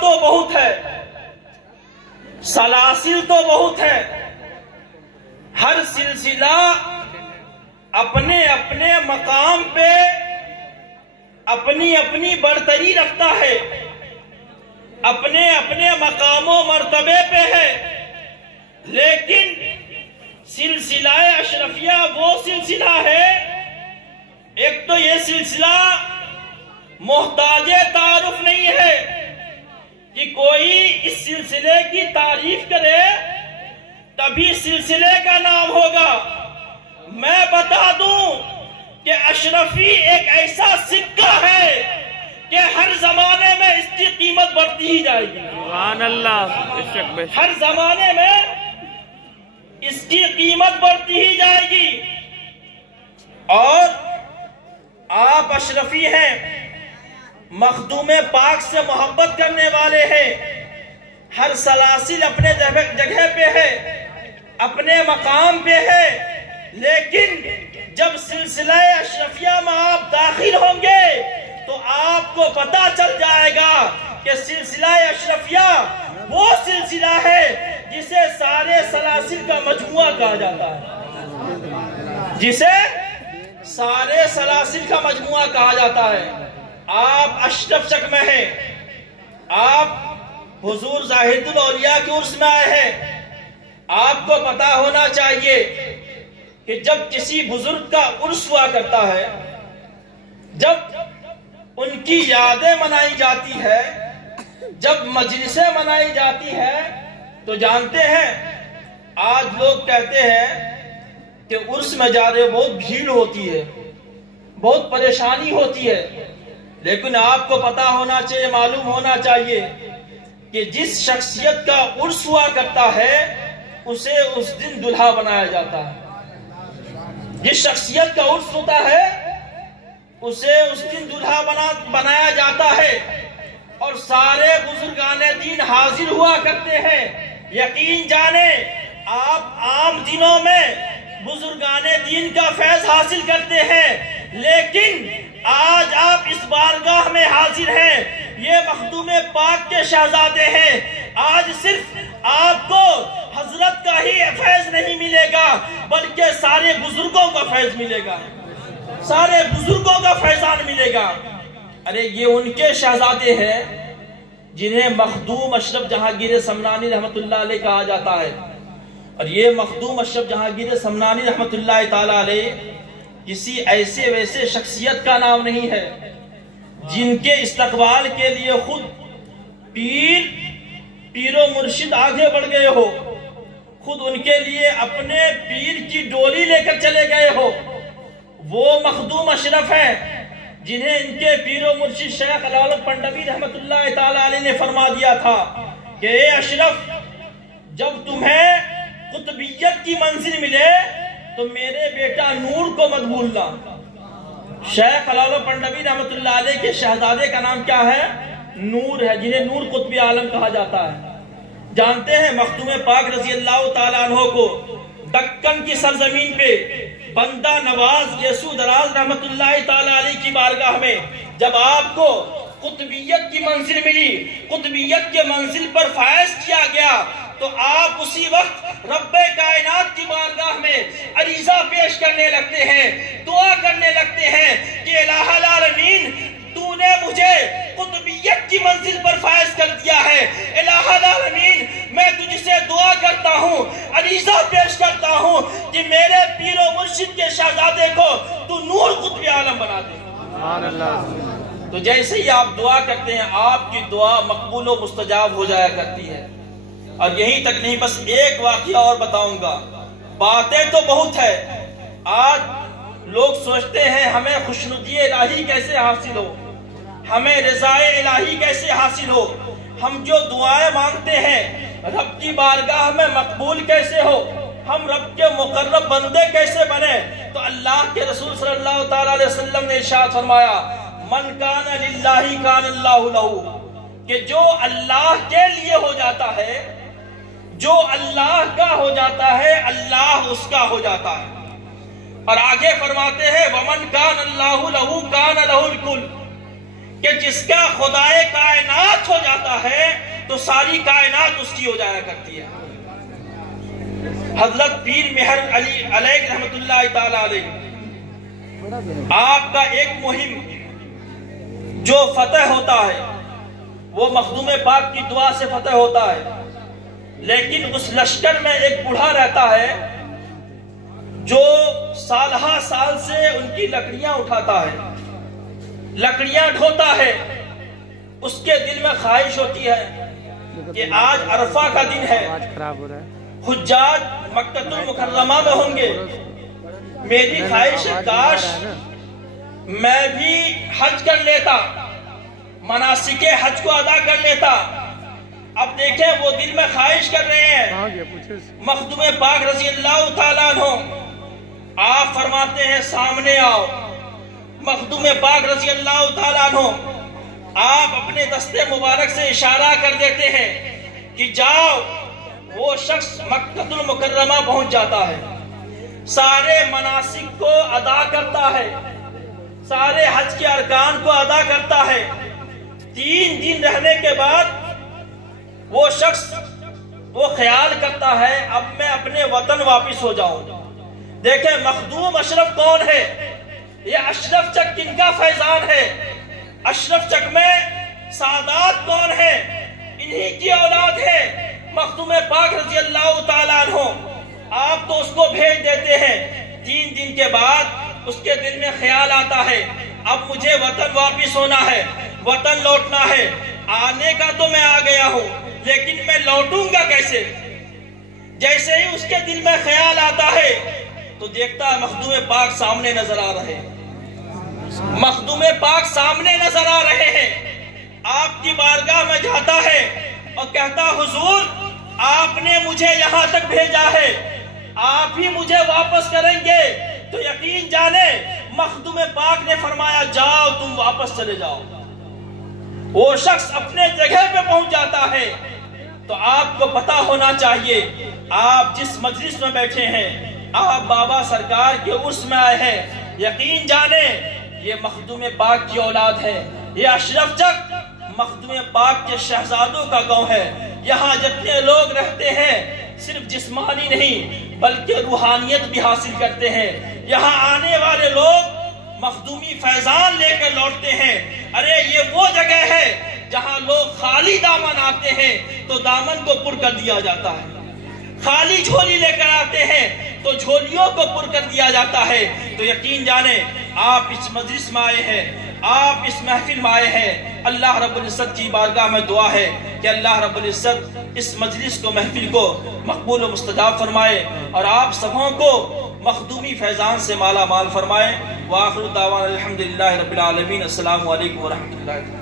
تو بہت ہے، سلاسل تو بہت ہے، ہر سلسلہ اپنے اپنے مقام پہ اپنی اپنی برتری رکھتا ہے، اپنے اپنے مقام و مرتبے پہ ہے، لیکن سلسلہ اشرفیہ وہ سلسلہ ہے، ایک تو یہ سلسلہ محتاج تعارف نہیں ہے کہ کوئی اس سلسلے کی تعریف کرے تبھی سلسلے کا نام ہوگا۔ میں بتا دوں کہ اشرفی ایک ایسا سکہ ہے کہ ہر زمانے میں اس کی قیمت بڑھتی ہی جائے گی۔ سبحان اللہ۔ ہر زمانے میں اس کی قیمت بڑھتی ہی جائے گی، اور آپ اشرفی ہیں، مخدوم پاک سے محبت کرنے والے ہیں، ہر سلاسل اپنے جگہ پہ ہے، اپنے مقام پہ ہے، لیکن جب سلسلہ اشرفیہ میں آپ داخل ہوں گے تو آپ کو پتہ چل جائے گا کہ سلسلہ اشرفیہ وہ سلسلہ ہے جسے سارے سلاسل کا مجموعہ کہا جاتا ہے، جسے سارے سلاسل کا مجموعہ کہا جاتا ہے۔ آپ اشرف چک میں ہیں، آپ حضور زاہد الاولیاء کی عرس میں آئے ہیں، آپ کو پتہ ہونا چاہیے کہ جب کسی بزرگ کا عرس ہوا کرتا ہے، جب ان کی یادیں منائی جاتی ہے، جب مجلسیں منائی جاتی ہے، تو جانتے ہیں آج لوگ کہتے ہیں کہ عرس میں جا رہے بہت بھیڑ ہوتی ہے، بہت پریشانی ہوتی ہے، لیکن آپ کو پتہ ہونا چاہیے، معلوم ہونا چاہیے کہ جس شخصیت کا عرس ہوا کرتا ہے اسے اس دن دلہا بنایا جاتا ہے، جس شخصیت کا عرس ہوتا ہے اسے اس دن دلہا بنایا جاتا ہے، اور سارے بزرگان دین حاضر ہوا کرتے ہیں۔ یقین جانیں آپ عام دنوں میں بزرگان دین کا فیض حاصل کرتے ہیں، لیکن آج آپ اس بارگاہ میں حاضر ہیں، یہ مخدوم پاک کے شہزادے ہیں، آج صرف آپ کو حضرت کا ہی فیض نہیں ملے گا بلکہ سارے بزرگوں کا فیض ملے گا، سارے بزرگوں کا فیضان ملے گا۔ ارے یہ ان کے شہزادے ہیں جنہیں مخدوم اشرف جہانگیر سمنانی رحمت اللہ علیہ کہا جاتا ہے، اور یہ مخدوم اشرف جہانگیر سمنانی رحمت اللہ تعالی علیہ کسی ایسے ویسے شخصیت کا نام نہیں ہے جن کے استقبال کے لیے خود پیر و مرشد آگے بڑھ گئے ہو، خود ان کے لیے اپنے پیر کی ڈولی لے کر چلے گئے ہو۔ وہ مخدوم اشرف ہیں جنہیں ان کے پیر و مرشد شیخ علالہ پنڈوی رحمت اللہ تعالی علیہ نے فرما دیا تھا کہ اے اشرف، جب تمہیں قطبیت کی منزل ملے تو میرے بیٹا نور کو مت بھولنا۔ شیخ علالہ پنڈوی رحمت اللہ علیہ کے شہزادے کا نام کیا ہے؟ نور ہے، جنہیں نور قطب عالم کہا جاتا ہے۔ جانتے ہیں مخدوم پاک رضی اللہ تعالیٰ عنہ کو دکن کی سرزمین پہ بندہ نواز یسوع دراز رحمت اللہ تعالیٰ علیہ کی بارگاہ میں جب آپ کو قطبیت کی منزل ملی، قطبیت کے منزل پر فائز کیا گیا، تو آپ اسی وقت رب کائنات کی بارگاہ میں عریضہ پیش کرنے لگتے ہیں، دعا کرنے لگتے ہیں کہ الہ العالمین تو نے مجھے قطبیت کی منزل پر فائز کر دیا ہے، الہ العالمین میں تجھ سے دعا کرتا ہوں، عریضہ پیش کرتا ہوں کہ میرے پیر و مرشد کے شہزادے کو تو نور قطب عالم بنا دے۔ سبحان اللہ۔ تو جیسے ہی آپ دعا کرتے ہیں آپ کی دعا مقبول و مستجاب ہو جایا کرتی ہے۔ اور یہی تک نہیں، بس ایک واقعہ اور بتاؤں گا۔ باتیں تو بہت ہے، آج لوگ سوچتے ہیں ہمیں خوشنودی الہی کیسے حاصل ہو، ہمیں رضا الہی کیسے حاصل ہو، ہم جو دعائیں مانگتے ہیں رب کی بارگاہ میں مقبول کیسے ہو، ہم رب کے مقرب بندے کیسے بنے۔ تو اللہ کے رسول صلی اللہ تعالیٰ علیہ وسلم نے ارشاد فرمایا، من کان للہ کان اللہ لہ، کہ جو اللہ کے لیے ہو جاتا ہے، جو اللہ کا ہو جاتا ہے اللہ اس کا ہو جاتا ہے۔ اور آگے فرماتے ہیں وَمَنْ كَانَ اللَّهُ لَهُ كَانَ لَهُ الْكُلُّ، کہ جس کا خدائے کائنات ہو جاتا ہے تو ساری کائنات اس کی ہو جایا کرتی ہے۔ حضرت پیر مہر علی علیہ رحمت اللہ تعالی علیہ، آپ کا ایک مہم جو فتح ہوتا ہے وہ مخدوم پاک کی دعا سے فتح ہوتا ہے، لیکن اس لشکر میں ایک بوڑھا رہتا ہے جو سالہ سال سے ان کی لکڑیاں اٹھاتا ہے، لکڑیاں ڈھوتا ہے۔ اس کے دل میں خواہش ہوتی ہے کہ آج عرفہ کا دن ہے، حجاج مکہ المکرمہ میں ہوں گے، میری خواہش ہے کاش میں بھی حج کر لیتا، مناسک حج کو ادا کر لیتا۔ اب دیکھیں وہ دل میں خواہش کر رہے ہیں۔ مخدوم پاک رضی اللہ تعالیٰ عنہ آپ فرماتے ہیں سامنے آؤ۔ مخدوم پاک رضی اللہ تعالیٰ عنہ آپ اپنے دستے مبارک سے اشارہ کر دیتے ہیں کہ جاؤ۔ وہ شخص مکہ المکرمہ پہنچ جاتا ہے، سارے مناسک کو ادا کرتا ہے، سارے حج کے ارکان کو ادا کرتا ہے۔ 3 دن رہنے کے بعد وہ شخص وہ خیال کرتا ہے اب میں اپنے وطن واپس ہو جاؤں۔ دیکھیں مخدوم اشرف کون ہے؟ یہ اشرف چک کن کا فیضان ہے؟ اشرف چک میں سادات کون ہے؟ انہی کی اولاد ہے مخدوم پاک رضی اللہ تعالیٰ عنہ۔ آپ تو اس کو بھیج دیتے ہیں، 3 دن کے بعد اس کے دل میں خیال آتا ہے اب مجھے وطن واپس ہونا ہے، وطن لوٹنا ہے۔ آنے کا تو میں آ گیا ہوں لیکن میں لوٹوں گا کیسے؟ جیسے ہی اس کے دل میں خیال آتا ہے تو دیکھتا ہے مخدوم پاک سامنے نظر آ رہے ہیں، مخدوم پاک سامنے نظر آ رہے ہیں۔ آپ کی بارگاہ میں جاتا ہے اور کہتا حضور آپ نے مجھے یہاں تک بھیجا ہے، آپ ہی مجھے واپس کریں گے تو یقین جانے مخدوم پاک نے فرمایا جاؤ تم واپس چلے جاؤ۔ وہ شخص اپنے جگہ پہ پہنچ جاتا ہے تو آپ کو پتا ہونا چاہیے آپ جس مجلس میں بیٹھے ہیں آپ بابا سرکار کے عرس میں آئے ہیں، یقین جانے یہ مخدوم پاک کی اولاد ہے، یہ اشرف چک مخدوم پاک کے شہزادوں کا گاؤں ہے۔ یہاں جتنے لوگ رہتے ہیں صرف جسمانی نہیں بلکہ روحانیت بھی حاصل کرتے ہیں۔ یہاں آنے والے لوگ مخدومی فیضان لے کر لوٹتے ہیں۔ ارے یہ وہ جگہ ہے جہاں لوگ خالی دامن آتے ہیں تو دامن کو پر کر دیا جاتا ہے، خالی جھولی لے کر آتے ہیں تو جھولیوں کو پر کر دیا جاتا ہے۔ تو یقین جانے آپ اس مجلس میں آئے ہیں، آپ اس محفل میں آئے ہیں، اللہ رب العزت کی بارگاہ میں دعا ہے کہ اللہ رب العزت اس مجلس کو محفل کو مقبول و مستجاب فرمائے اور آپ سبوں کو مخدومی فیضان سے مالا مال فرمائے۔ وآخر دعوانا الحمدللہ رب العالمین۔ السلام علیکم ورحمۃ اللہ۔